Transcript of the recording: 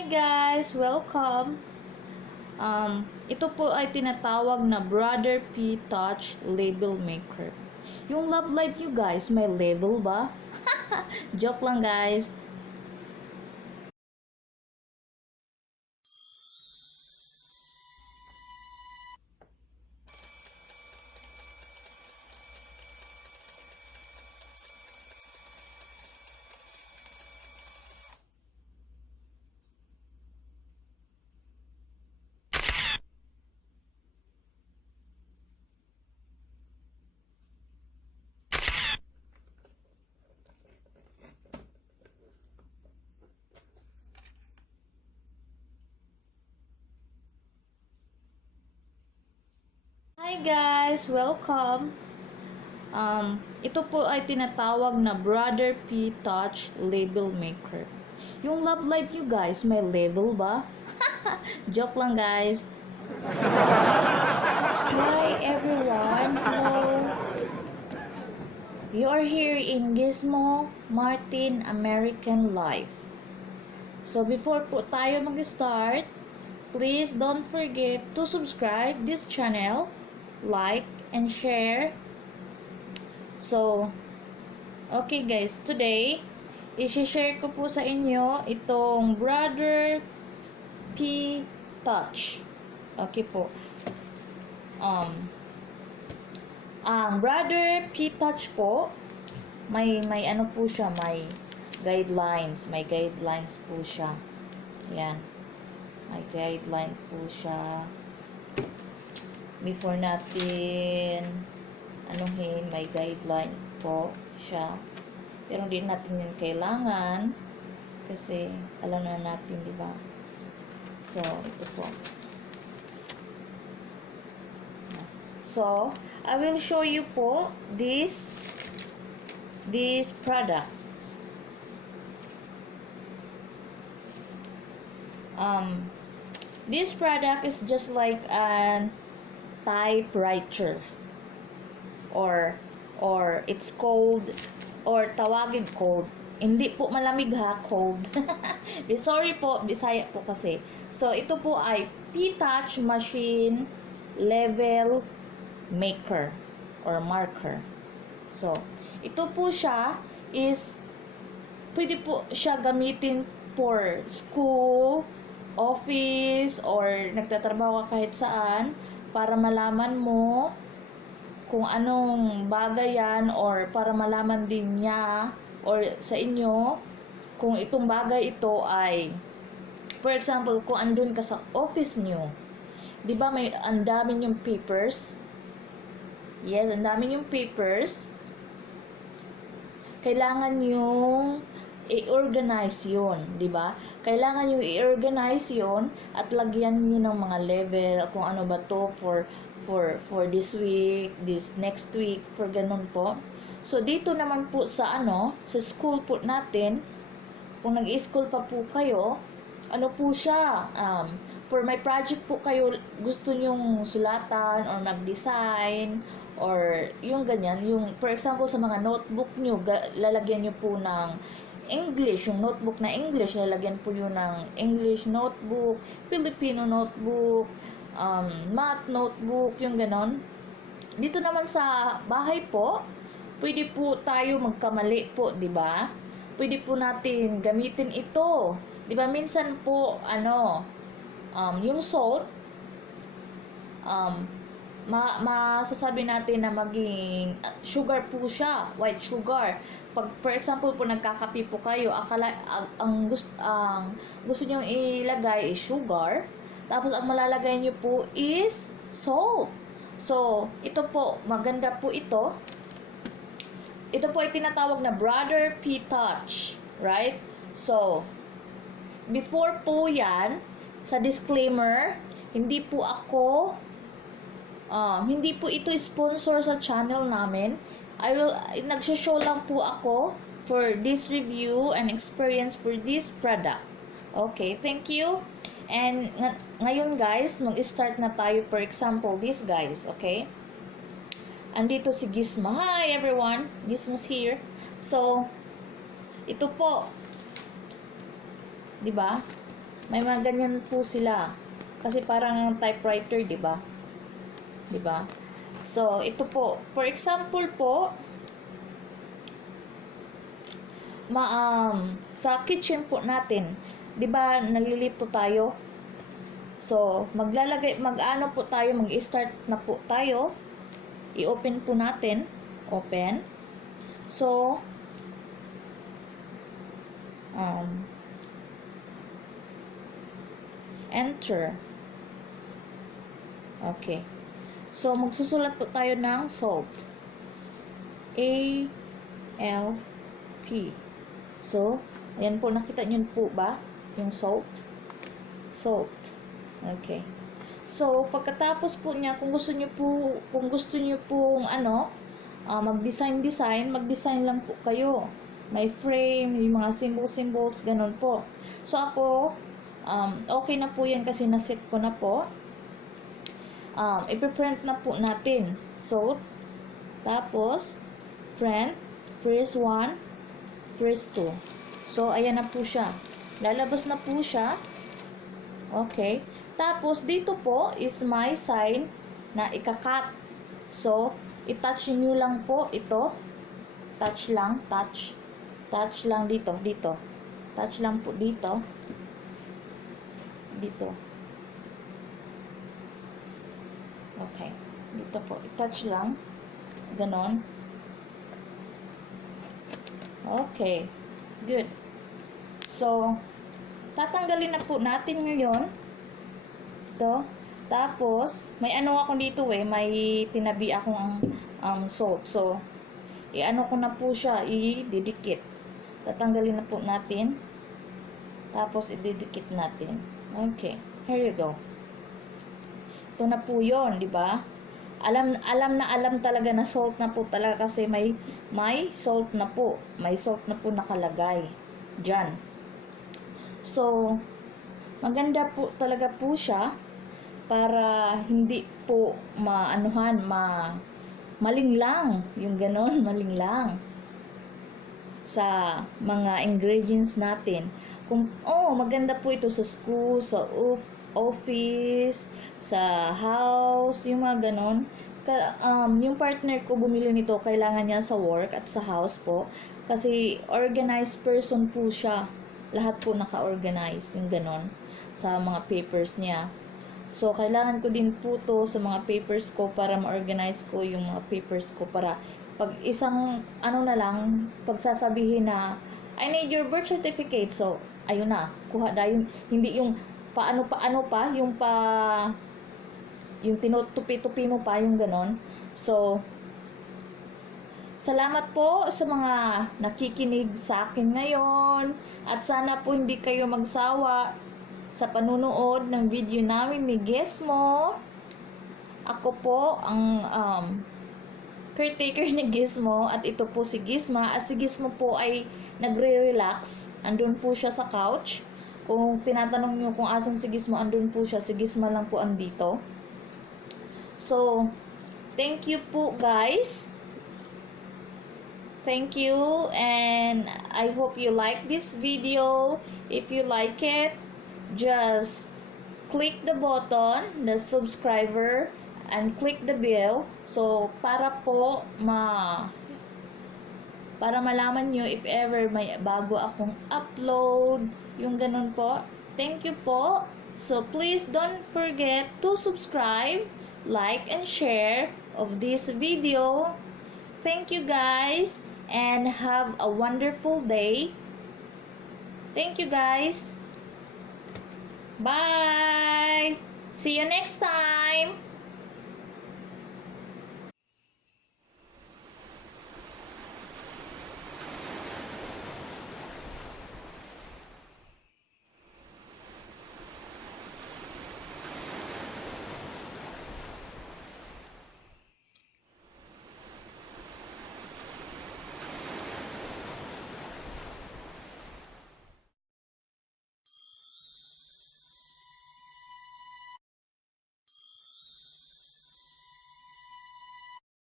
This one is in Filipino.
Hi guys! Welcome! Ito po ay tinatawag na Brother P Touch Label Maker. Yung love life you guys, may label ba? Joke lang guys. Hi guys! Welcome! Ito po ay tinatawag na Brother P Touch Label Maker. Yung love life you guys, may label ba? Joke lang guys. Hi everyone! Hello! You are here in GIZMO Martin American Life. So before po tayo mag-start, please don't forget to subscribe this channel, like, and share. So, okay guys, today, i-share ko po sa inyo itong Brother P Touch. Okay po. Ang Brother P Touch po, may ano po siya, may guidelines po siya. Yan. May guideline po siya. Before natin anuhin, may guideline po siya. Pero hindi natin yun kailangan kasi alam na natin, di ba? So, ito po. So, I will show you po this product. This product is just like an typewriter, or it's cold, or tawagin cold. Hindi po malamig ha, cold. Sorry po, Bisaya po kasi. So, ito po ay P-Touch Machine Level Maker or marker. So, ito po siya is pwede po siya gamitin for school, office, or nagtatrabaho ka kahit saan para malaman mo kung anong bagay yan, or para malaman din niya or sa inyo kung itong bagay ito ay, for example, kung andun ka sa office nyo, di ba may ang dami yung papers? Yes, ang dami yung papers. Kailangan yung i-organize yun, di ba? Kailangan yung i-organize yun at lagyan nyo ng mga level, kung ano ba to for this week, this next week, for ganun po. So, dito naman po sa sa school po natin, kung nag-i-school pa po kayo, ano po siya, for my project po kayo, gusto nyong sulatan or mag-design, or yung ganyan, yung, for example, sa mga notebook nyo, lalagyan nyo po ng English, yung notebook na English, lalagyan po yun ng English notebook, Filipino notebook, math notebook, yung ganon. Dito naman sa bahay po, pwede po tayo magkamali po, di ba? Pwede po natin gamitin ito. Di ba, minsan po, yung salt, masasabi natin na maging sugar po siya, white sugar. Pag, for example po, nagkakape po kayo, ang gusto nyo ilagay is sugar, tapos ang malalagay nyo po is salt. So, ito po, maganda po ito. Ito po ay tinatawag na Brother P Touch, right? So, before po yan, sa disclaimer, hindi po ito sponsor sa channel namin. Nagsho-show lang po ako for this review and experience for this product. Okay, thank you. And ngayon guys, mag-start na tayo. For example, this guys, okay? Andito si GIZMO. Hi everyone, GIZMO's here. So, ito po, 'di ba? May mga ganyan po sila. Kasi parang typewriter, di ba? Di ba? So, ito po. For example po, sa kitchen po natin, 'di ba, nalilito tayo? So, mag-ano po tayo, mag-start na po tayo. I-open po natin. Open. So, enter. Okay. So, magsusulat po tayo ng salt. A-L-T. So, ayan po, nakita niyo po ba yung salt? Salt. Okay. So, pagkatapos po niya, kung gusto niyo pong mag-design lang po kayo. May frame, yung mga symbols, ganun po. So, ako, okay na po yan kasi naset ko na po. Ipiprint na po natin. So, tapos, print, press 1, press 2. So, ayan na po siya. Lalabas na po siya. Okay. Tapos, dito po is my sign na ikakat. So, i-touch nyo lang po ito. Touch lang, touch. Touch lang dito, dito. Touch lang po dito. Dito. Okay. Dito po, i-touch lang. Ganon. Okay. Good. So, tatanggalin na po natin ngayon. Ito. Tapos, may ano ako dito may tinabi akong salt. So, i-ano ko na po siya, i-didikit. Tatanggalin na po natin. Tapos, i-didikit natin. Okay. Here you go. Ito na po yun, di ba? Alam talaga na salt na po talaga kasi may salt na po. May salt na po nakalagay dyan. So, maganda po talaga po siya para hindi po malinglang. Yung ganon, malinglang sa mga ingredients natin. Maganda po ito sa school, sa office, sa house, yung mga ganon. Yung partner ko bumili nito, kailangan niya sa work at sa house po. Kasi organized person po siya. Lahat po naka-organized, yung ganon, sa mga papers niya. So, kailangan ko din po to sa mga papers ko para ma-organize ko yung mga papers ko para pag isang pagsasabihin na I need your birth certificate. So, ayun na, kuha dahil hindi yung paano pa, yung tinutupi-tupi mo pa, yung ganon. So, salamat po sa mga nakikinig sa akin ngayon at sana po hindi kayo magsawa sa panunood ng video namin ni GIZMO. Ako po ang caretaker ni GIZMO at ito po si GIZMA. At si GIZMO po ay nagre-relax. Andun po siya sa couch. Kung tinatanong nyo kung asan si GIZMO, andun po siya. Si GIZMA lang po andito. So, thank you po guys. Thank you and I hope you like this video. If you like it, just click the button, the subscriber, and click the bell. So, para malaman nyo if ever may bago akong upload, yung ganun po. Thank you po. So, please don't forget to subscribe, like, and share of this video. Thank you guys and have a wonderful day. Thank you guys. Bye. See you next time.